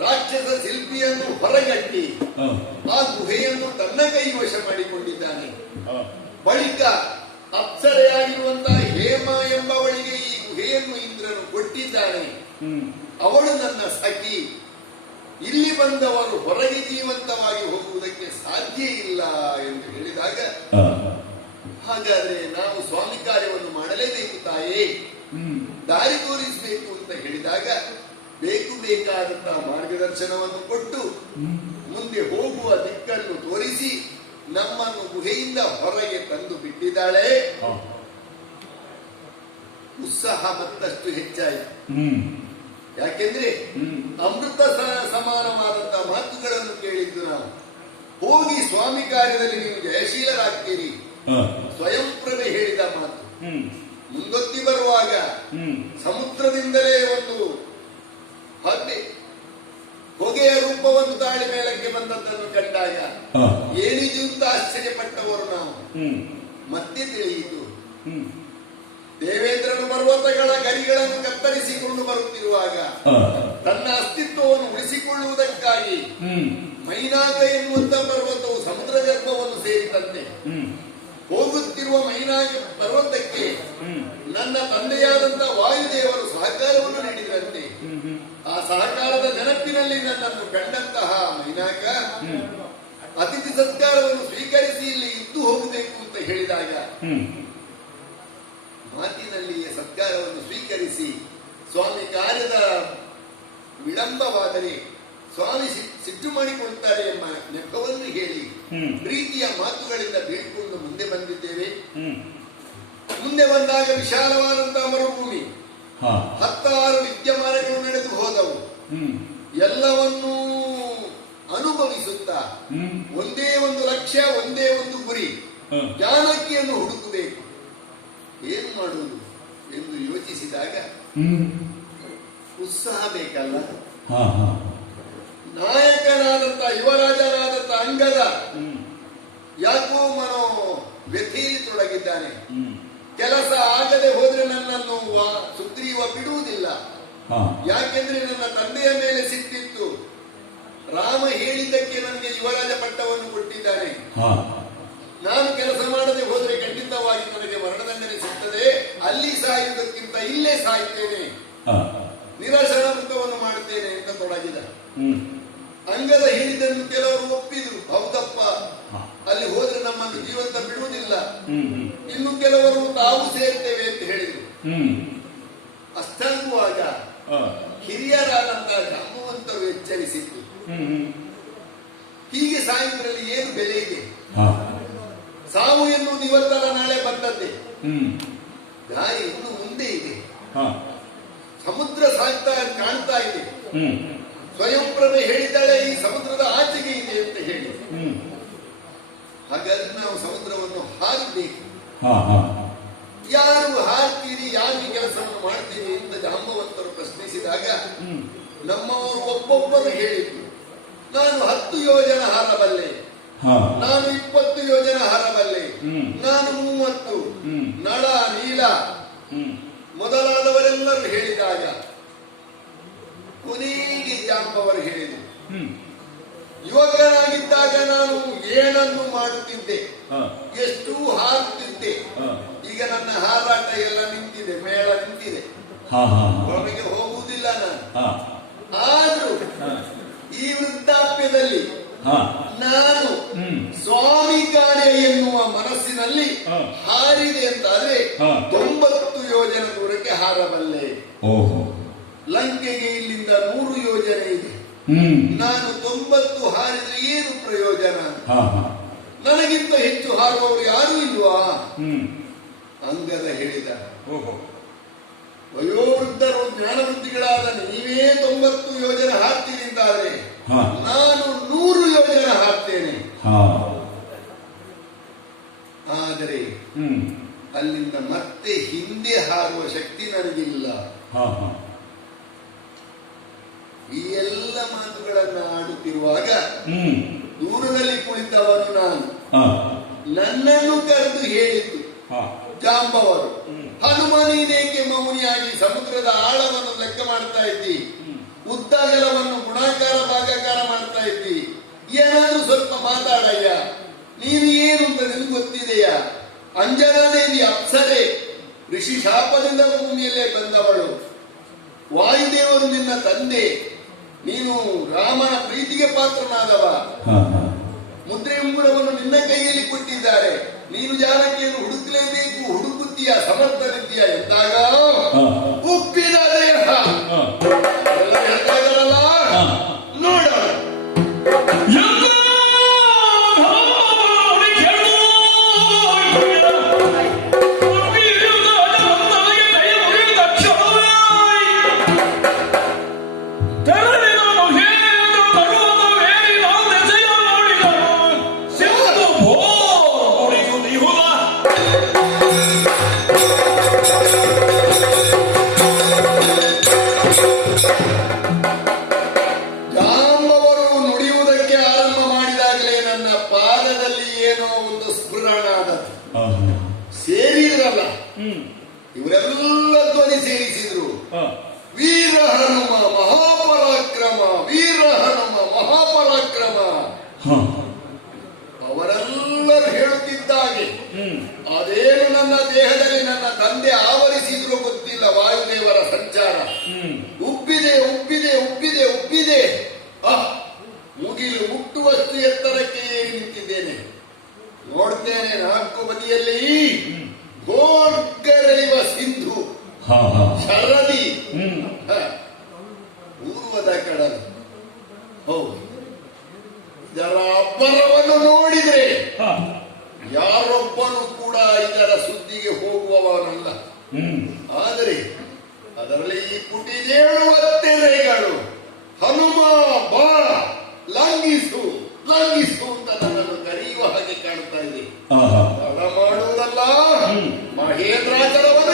ರಾಕ್ಷಸ ಶಿಲ್ಪಿಯನ್ನು ಹೊರಗಟ್ಟಿ ಹಾ. ಆ ಗುಹೆಯನ್ನು ತನ್ನ ಕೈವಶ ಮಾಡಿಕೊಂಡಿದ್ದಾನೆ. ಹಾ. ಬಳಿಕ ಅಪ್ಸರೆಯಾಗಿರುವಂತಹ ಹೇಮ ಎಂಬವಳಿಗೆ ಈ ಗುಹೆಯನ್ನು ಇಂದ್ರನು ಕೊಟ್ಟಿದ್ದಾನೆ. ಅವಳು ನನ್ನ ಸಖಿ. ಇಲ್ಲಿ ಬಂದವರು ಹೊರಗೆ ಜೀವಂತವಾಗಿ ಹೋಗುವುದಕ್ಕೆ ಸಾಧ್ಯ ಇಲ್ಲ ಎಂದು ಹೇಳಿದಾಗ, ಹಾ. ಹಾಗಾದ್ರೆ ನಾವು ಸ್ವಾಮಿ ಕಾರ್ಯವನ್ನು ಮಾಡಲೇಬೇಕು ತಾಯೇ, ದಾರಿ ತೋರಿಸಬೇಕು ಅಂತ ಹೇಳಿದಾಗ ಬೇಕಾದಂತಹ ಮಾರ್ಗದರ್ಶನವನ್ನು ಕೊಟ್ಟು ಮುಂದೆ ಹೋಗುವ ದಿಕ್ಕನ್ನು ತೋರಿಸಿ ನಮ್ಮನ್ನು ಗುಹೆಯಿಂದ ಹೊರಗೆ ತಂದು ಬಿಟ್ಟಿದ್ದಾಳೆ. ಹಾ. ಉತ್ಸಾಹ ಮತ್ತಷ್ಟು ಹೆಚ್ಚಾಯಿತು. ಹ್ಮ್. ಯಾಕೆಂದ್ರೆ ಅಮೃತ ಸಮಾನವಾದಂತಹ ಮಾತುಗಳನ್ನು ಕೇಳಿದ್ದು ನಾವು. ಹೋಗಿ ಸ್ವಾಮಿ ಕಾರ್ಯದಲ್ಲಿ ನೀವು ಜಯಶೀಲರಾಗ್ತೀರಿ. ಹಾ. ಸ್ವಯಂ ಪ್ರಭೆ ಹೇಳಿದ ಮಾತು. ಹ್ಮ್. ಮುಂದೊತ್ತಿ ಬರುವಾಗ ಹ್ಮ್. ಸಮುದ್ರದಿಂದಲೇ ಒಂದು ಹಬ್ಬೆ ಹೊಗೆಯ ರೂಪವನ್ನು ತಾಳಿ ಮೇಲಕ್ಕೆ ಬಂದದ್ದನ್ನು ಕಂಡಾಗ ಹಾ. ಏನಿದು ಅಂತ ಆಶ್ಚರ್ಯಪಟ್ಟವರು ನಾವು. ಹ್ಮ್. ಮತ್ತೆ ತಿಳಿಯಿತು, ಹ್ಮ್. ದೇವೇಂದ್ರನು ಪರ್ವತಗಳ ಗರಿಗಳನ್ನು ಕತ್ತರಿಸಿಕೊಂಡು ಬರುತ್ತಿರುವಾಗ ಹಾ. ತನ್ನ ಅಸ್ತಿತ್ವವನ್ನು ಉಳಿಸಿಕೊಳ್ಳುವುದಕ್ಕಾಗಿ ಹ್ಮ್. ಮೈನಾಕ ಎನ್ನುವಂತ ಪರ್ವತವು ಸಮುದ್ರ ಗರ್ಭವನ್ನು ಸೇರಿದಂತೆ ಹ್ಮ್. ಹೋಗುತ್ತಿರುವ ಮೈನಾಕ ಪರ್ವತಕ್ಕೆ ಹ್ಮ್. ನನ್ನ ತಂದೆಯಾದಂತಹ ವಾಯುದೇವರು ಸಹಕಾರವನ್ನು ನೀಡಿದಂತೆ ಆ ಸಹಕಾರದ ನೆನಪಿನಲ್ಲಿ ನನ್ನನ್ನು ಕಂಡಂತಹ ಮೈನಾಕ ಅತಿಥಿ ಸತ್ಕಾರವನ್ನು ಸ್ವೀಕರಿಸಿ ಇಲ್ಲಿ ಇದ್ದು ಹೋಗಬೇಕು ಅಂತ ಹೇಳಿದಾಗ ಹ್ಮ್. ಮಾತಿನಲ್ಲಿಯೇ ಸತ್ಕಾರವನ್ನು ಸ್ವೀಕರಿಸಿ ಸ್ವಾಮಿ ಕಾರ್ಯದ ವಿಳಂಬವಾದರೆ ಸ್ವಾಮಿ ಸಿಟ್ಟು ಮಾಡಿಕೊಳ್ತಾರೆ ಎಂಬ ನೆಪವನ್ನು ಹೇಳಿ ಪ್ರೀತಿಯ ಮಾತುಗಳಿಂದ ಬೀಳ್ಕೊಂಡು ಮುಂದೆ ಬಂದಿದ್ದೇವೆ. ಮುಂದೆ ಬಂದಾಗ ವಿಶಾಲವಾದಂತಹ ಮರುಭೂಮಿ, 16 ವಿದ್ಯಮಾನಗಳು ನಡೆದು ಹೋದವು. ಎಲ್ಲವನ್ನೂ ಅನುಭವಿಸುತ್ತಾ ಒಂದೇ ಒಂದು ಲಕ್ಷ್ಯ, ಒಂದೇ ಒಂದು ಗುರಿ, ಜಾನಕಿಯನ್ನು ಹುಡುಕಬೇಕು. ಏನು ಮಾಡುವುದು ಎಂದು ಯೋಚಿಸಿದಾಗ ಉತ್ಸಾಹ ಬೇಕಲ್ಲ. ನಾಯಕನಾದಂತ ಯುವರಾಜನಾದಂತ ಅಂಗದ ಯಾಕೋ ಮನೋ ವ್ಯಥೆಯಲ್ಲಿ ತೊಡಗಿದ್ದಾನೆ. ಕೆಲಸ ಆಗದೆ ಹೋದ್ರೆ ನನ್ನನ್ನು ಸುಗ್ರೀವ ಬಿಡುವುದಿಲ್ಲ. ಯಾಕೆಂದ್ರೆ ನನ್ನ ತಂದೆಯ ಮೇಲೆ ಸಿಟ್ಟಿತ್ತು. ರಾಮ ಹೇಳಿದ್ದಕ್ಕೆ ನನಗೆ ಯುವರಾಜ ಪಟ್ಟವನ್ನು ಕೊಟ್ಟಿದ್ದಾನೆ. ನಾನು ಕೆಲಸ ಮಾಡದೆ ಹೋದ್ರೆ ಖಂಡಿತವಾಗಿ ನನಗೆ ಮರಣದಂಡನೆ ಸಿಗ್ತದೆ. ಅಲ್ಲಿ ಸಾಯುವುದಕ್ಕಿಂತ ಇಲ್ಲೇ ಸಾಯ್ತೇನೆ, ನಿರಾಶನ ಮುಖವನ್ನು ಮಾಡುತ್ತೇನೆ ಅಂತ ತೊಡಗಿದ. ಅಂಗದ ಹೇಳಿದ್ದನ್ನು ಕೆಲವರು ಒಪ್ಪಿದ್ರು. ಹೌದಪ್ಪ, ಅಲ್ಲಿ ಹೋದ್ರೆ ನಮ್ಮನ್ನು ಜೀವಂತ ಬಿಡುವುದಿಲ್ಲ. ಇನ್ನು ಕೆಲವರು ತಾವು ಸೇರ್ತೇವೆ ಅಂತ ಹೇಳಿದ್ರು. ಅಷ್ಟಾಗುವಾಗ ಹಿರಿಯರಾದಂತಹ ಜಾಂಬವಂತರು ಎಚ್ಚರಿಸಿದ್ದು, ಹೀಗೆ ಸಾಯುವುದರಲ್ಲಿ ಏನು ಬೆಲೆ ಇದೆ? ಸಾವು ಎನ್ನುವುದು ಇವತ್ತಲ್ಲ ನಾಳೆ ಬಂದದ್ದೇ. ದಾರಿ ಇನ್ನು ಮುಂದೆ ಇದೆ. ಸಮುದ್ರ ಸಾಗ್ತಾ ಕಾಣ್ತಾ ಇದೆ. ಸ್ವಯಂ ಪ್ರಭೆ ಹೇಳಿದ್ದಾಳೆ ಈ ಸಮುದ್ರದ ಆಚೆಗೆ ಇದೆ ಅಂತ ಹೇಳಿ. ಹಾಗಾದ್ರೆ ನಾವು ಸಮುದ್ರವನ್ನು ಹಾರಬೇಕು. ಯಾರು ಹಾರ್ತೀರಿ, ಯಾರು ಈ ಕೆಲಸವನ್ನು ಮಾಡ್ತೀರಿ ಅಂತ ಜಾಂಬವಂತರು ಪ್ರಶ್ನಿಸಿದಾಗ ನಮ್ಮವರು ಒಬ್ಬೊಬ್ಬರು ಹೇಳಿದ್ರು, ನಾನು 10 ಯೋಜನ ಹಾರಬಲ್ಲೆ, ನಾನು 20 ಯೋಜನ ಹಾರಬಲ್ಲೆ, ನಾನು 30, ನಳ ನೀಲ ಮೊದಲಾದವರೆಲ್ಲರೂ ಹೇಳಿದಾಗ ಕೊನೆಗೆ ಜಾಂಬವರು ಹೇಳಿದರು, ಯುವಕನಾಗಿದ್ದಾಗ ನಾನು ಏನನ್ನು ಮಾಡುತ್ತಿದ್ದೆ, ಎಷ್ಟು ಹಾರುತ್ತಿದ್ದೆ. ಈಗ ನನ್ನ ಹಾರಾಟ ಎಲ್ಲ ನಿಂತಿದೆ, ಮೇಳ ನಿಂತಿದೆ, ಹೊರಗೆ ಹೋಗುವುದಿಲ್ಲ ನಾನು. ಆದ್ರೂ ಈ ವೃದ್ಧಾಪ್ಯದಲ್ಲಿ ನಾನು ಸ್ವಾಮಿ ಕಾರ್ಯ ಎನ್ನುವ ಮನಸ್ಸಿನಲ್ಲಿ ಹಾರಿದೆ ಅಂತಾದ್ರೆ 90 ಯೋಜನ ದೂರಕ್ಕೆ ಹಾರಬಲ್ಲೆ. ಲಂಕೆಗೆ ಇಲ್ಲಿಂದ 100 ಯೋಜನೆ ಇದೆ. ನಾನು 90 ಹಾರಿದ್ರೆ ಏನು ಪ್ರಯೋಜನ? ನನಗಿಂತ ಹೆಚ್ಚು ಹಾರುವವರು ಯಾರೂ ಇಲ್ವಾ? ಅಂಗದ ಹೇಳಿದ, ವಯೋವೃದ್ಧರು ಜ್ಞಾನವೃದ್ಧಿಗಳಾದ ನೀವೇ 90 ಯೋಜನೆ ಹಾರ್ತೀರಿ ಅಂತಾದ್ರೆ ನಾನು 100 ಯೋಜನೆ ಹಾರ್ತೇನೆ. ಆದರೆ ಅಲ್ಲಿಂದ ಮತ್ತೆ ಹಿಂದೆ ಹಾರುವ ಶಕ್ತಿ ನನಗಿಲ್ಲ. ಈ ಎಲ್ಲ ಮಾತುಗಳನ್ನ ಆಡುತ್ತಿರುವಾಗ ಹ್ಮ್ ದೂರದಲ್ಲಿ ಕುಳಿತವನು ನಾನು. ಹಾ ನನ್ನನ್ನು ಕರೆದು ಹೇಳಿದ್ದು ಹಾ ಜಾಂಬವರು, ಹನುಮ ನೀನೇಕೆ ಮೌನಿಯಾಗಿ ಸಮುದ್ರದ ಆಳವನ್ನು ಲೆಕ್ಕ ಮಾಡ್ತಾ ಇದ್ದಿ, ಉದ್ದಗಲವನ್ನು ಗುಣಾಕಾರ ಭಾಗಾಕಾರ ಮಾಡ್ತಾ ಇದ್ದಿ, ಏನಾದ್ರೂ ಸ್ವಲ್ಪ ಮಾತಾಡಯ್ಯ, ನೀನು ಏನು ಅಂತ ನಿನಗೆ ಗೊತ್ತಿದೆಯಾ? ಅಂಜನಾದೇವಿ ಅಪ್ಸರೆ, ಋಷಿ ಶಾಪದಿಂದ ಭೂಮಿಯಲ್ಲೇ ಬಂದವಳು, ವಾಯುದೇವರು ನಿನ್ನ ತಂದೆ, ನೀನು ರಾಮನ ಪ್ರೀತಿಗೆ ಪಾತ್ರನಾದವ, ಮುದ್ರೆ ಉಂಗುರವನ್ನು ನಿನ್ನ ಕೈಯಲ್ಲಿ ಕೊಟ್ಟಿದ್ದಾರೆ, ನೀನು ಜಾನಕಿಯನ್ನು ಹುಡುಕಲೇಬೇಕು, ಹುಡುಕುತ್ತೀಯ, ಸಮರ್ಥನಿದ್ದೀಯ ಎಂದಾಗ ಉಪ್ಪಿನ ದೇಹ ಎಲ್ಲ ಹೇಳ್ತಾ ಇದ್ದಾರಲ್ಲ, ನೋಡೋಣ. ಜಾಂಬವರು ನುಡಿಯುವುದಕ್ಕೆ ಆರಂಭ ಮಾಡಿದಾಗಲೇ ನನ್ನ ಪಾದದಲ್ಲಿ ಏನೋ ಒಂದು ಸ್ಫುರಣ ಆದದ್ದು. ಸೇರಿದ್ರಲ್ಲ, ಇವರೆಲ್ಲ ಧ್ವನಿ ಸೇರಿಸಿದ್ರು. ವೀರ ಹನುಮ ಮಹಾಪರಾಕ್ರಮ, ವೀರ ಹನುಮ ಮಹಾಪರಾಕ್ರಮ. ಅವರೆಲ್ಲರೂ ಹೇಳುತ್ತಿದ್ದಾಗೆ ಅದೇನು ನನ್ನ ದೇಹದಲ್ಲಿ ನನ್ನ ತಂದೆ ಆವರಿಸಿದ್ರು ಗೊತ್ತಿಲ್ಲ. ವಾಯುದೇವರ ಸಂಚಾರ ಉಬ್ಬಿದೆ ಉಬ್ಬಿದೆ ಉಬ್ಬಿದೆ ಉಬ್ಬಿದೆ. ಮುಗಿಲು ಮುಟ್ಟುವಷ್ಟು ಎತ್ತರಕ್ಕೆ ಏರಿ ನಿಂತಿದ್ದೇನೆ. ನೋಡ್ತೇನೆ ನಾಲ್ಕು ಬದಿಯಲ್ಲಿ ಗೋರ್ಗರೆಯುವ ಸಿಂಧು, ಶರದಿ, ಪೂರ್ವದ ಕಡಲು. ಹೌದು, ಇದರ ಅಬ್ಬರವನ್ನು ನೋಡಿದ್ರೆ ಯಾರೊಬ್ಬನು ಕೂಡ ಇದರ ಸುದ್ದಿಗೆ ಹೋಗುವವನಲ್ಲ. ಆದರೆ ಅದರಲ್ಲಿ ಈ ಪುಟಿದೇಳುವ ತೆರೆಗಳು, ಹನುಮ ಬಾ ಲಂಘಿಸು ಲಂಘಿಸು ಅಂತ ನನ್ನನ್ನು ಕರೆಯುವ ಹಾಗೆ ಕಾಣ್ತಾ ಇದೆ. ತಡ ಮಾಡುವುದಲ್ಲ, ಮಹೇಂದ್ರಾಚಲವನ್ನು